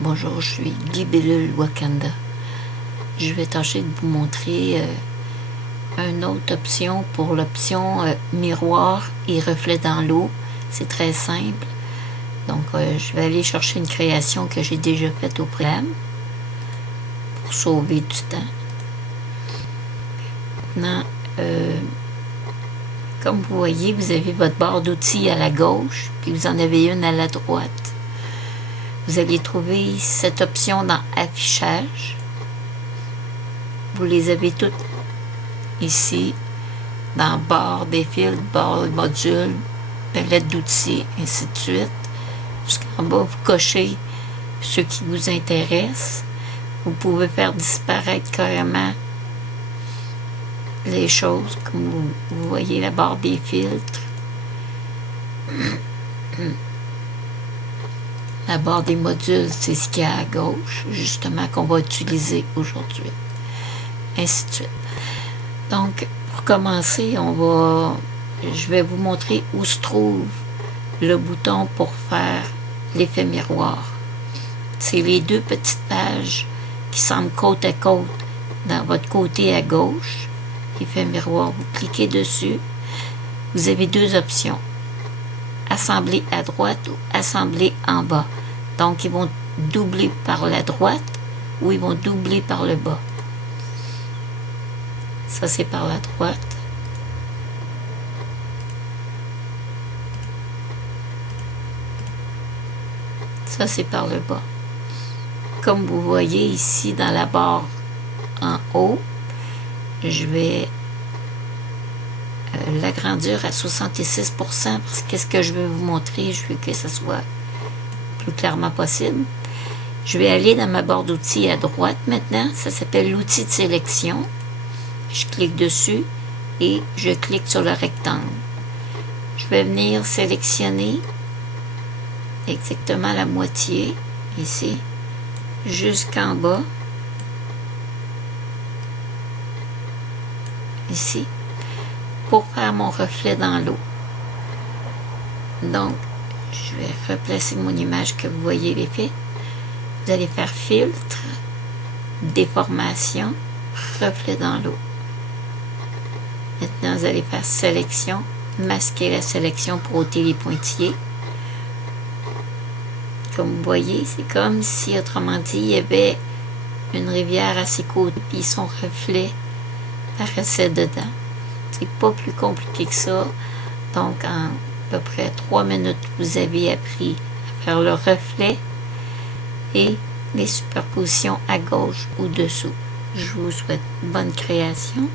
Bonjour, je suis Libellule Wakanda. Je vais tâcher de vous montrer une autre option pour l'option miroir et reflet dans l'eau. C'est très simple. Donc, je vais aller chercher une création que j'ai déjà faite au préalable pour sauver du temps. Maintenant, comme vous voyez, vous avez votre barre d'outils à la gauche, puis vous en avez une à la droite. Vous allez trouver cette option dans Affichage. Vous les avez toutes ici, dans Barre des fils, barre des modules, palette d'outils, ainsi de suite. Jusqu'en bas, vous cochez ceux qui vous intéressent. Vous pouvez faire disparaître carrément les choses, comme vous voyez la barre des filtres. La barre des modules, c'est ce qu'il y a à gauche, justement, qu'on va utiliser aujourd'hui. Ainsi de suite. Donc, pour commencer, je vais vous montrer où se trouve le bouton pour faire l'effet miroir. C'est les deux petites pages qui semblent côte à côte dans votre côté à gauche. Effet miroir, vous cliquez dessus. Vous avez deux options. Assembler à droite ou assembler en bas. Donc, ils vont doubler par la droite ou ils vont doubler par le bas. Ça, c'est par la droite. Ça, c'est par le bas. Comme vous voyez ici dans la barre en haut, je vais l'agrandir à 66% parce que ce que je veux vous montrer, je veux que ça soit plus clairement possible. Je vais aller dans ma barre d'outils à droite maintenant. Ça s'appelle l'outil de sélection. Je clique dessus et je clique sur le rectangle. Je vais venir sélectionner exactement la moitié ici jusqu'en bas ici pour faire mon reflet dans l'eau. Donc, je vais replacer mon image que vous voyez l'effet. Vous allez faire filtre, déformation, reflet dans l'eau. Maintenant, vous allez faire sélection, masquer la sélection pour ôter les pointillés. Comme vous voyez, c'est comme si, autrement dit, il y avait une rivière à ses côtés, puis son reflet paraissait dedans. C'est pas plus compliqué que ça. Donc, en à peu près 3 minutes, vous avez appris à faire le reflet et les superpositions à gauche ou dessous. Je vous souhaite bonne création.